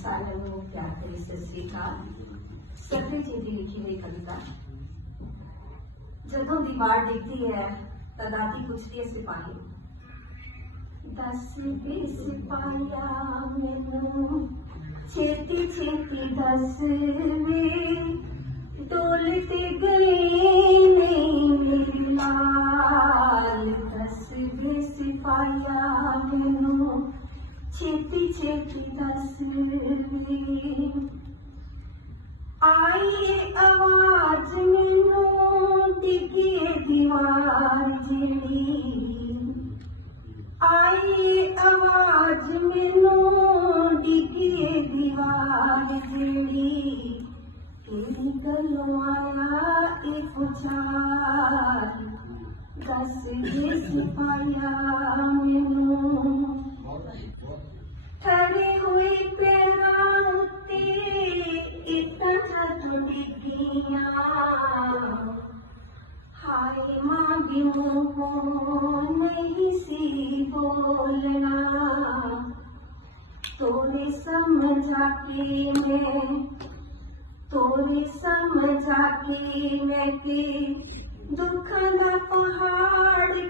सालन प्यार जी की लिखी कविता जदों दीवार डिगती है, तदाती पूछती है सिपाही। दस भी सिपाहिया छेती छेती दस में डोलते चकिता आई आवाज़ मैनू नोट दीवार जली आई आवाज़ में नोट की दीवार जली निकलो आया एक चार दस ये सिपाया ठहरे हुई पैराओं इतना जादू डिगिया हाय माँ नहीं सी बोलना। तोरे समझा के मैं, तोरे समझा के मैं ते दुख पहाड़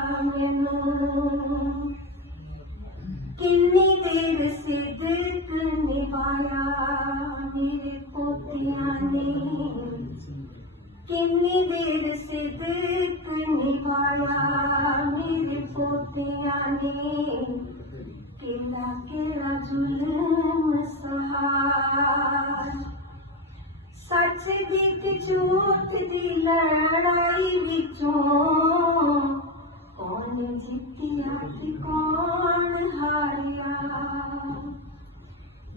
कितनी देर से देख निभाया मेरे पोतिया पिया ने केला केला जुलम सहार। सच दी झूठ दी लड़ाई बिचों कौन जीतिया ते कौन हारिया।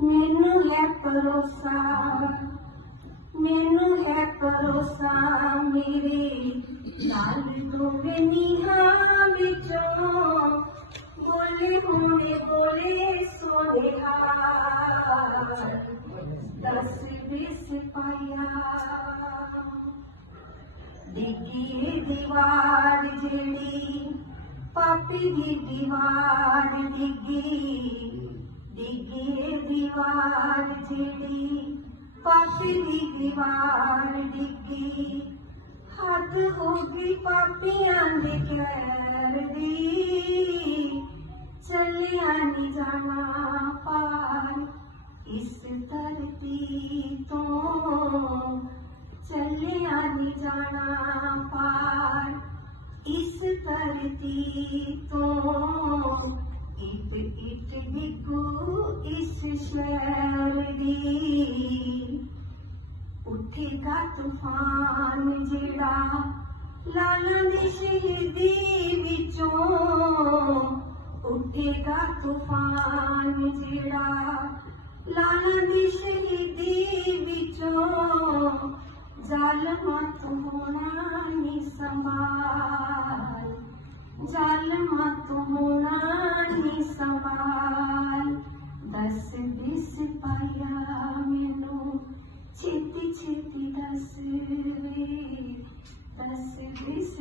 मैनू है भरोसा मैनू है भरोसा मेरे। लाल गोवे निहा बिचो बोले होने बोले, सोने दस बीस पाया डिगी दीवार जड़ी, पापी की दीवार डिगी। डिगी दीवार जेड़ी पापी दीवार डिगी हद होगी पापिया दे कैर दी। चलिया नहीं जाना पार, इस धरती तो। चलिया नहीं जाना पार, इस धरती तो। ਉੱਠੇਗਾ ਤੂਫਾਨ ਜਿਹੜਾ ਲਾਲਾਂ ਦੀ ਸ਼ਹੀਦੀ ਵਿੱਚੋਂ ਉੱਠੇਗਾ ਤੂਫਾਨ ਜਿਹੜਾ ਲਾਲਾਂ ਦੀ ਸ਼ਹੀਦੀ ਵਿੱਚੋਂ ਜ਼ਾਲਮਾਂ ਤੋਂ ਹੋਣਾ ਨਹੀਂ ਸੰਭਾਲ ਜ਼ਾਲਮਾਂ ਤੋਂ ਹੋਣਾ ਨਹੀਂ ਸੰਭਾਲ This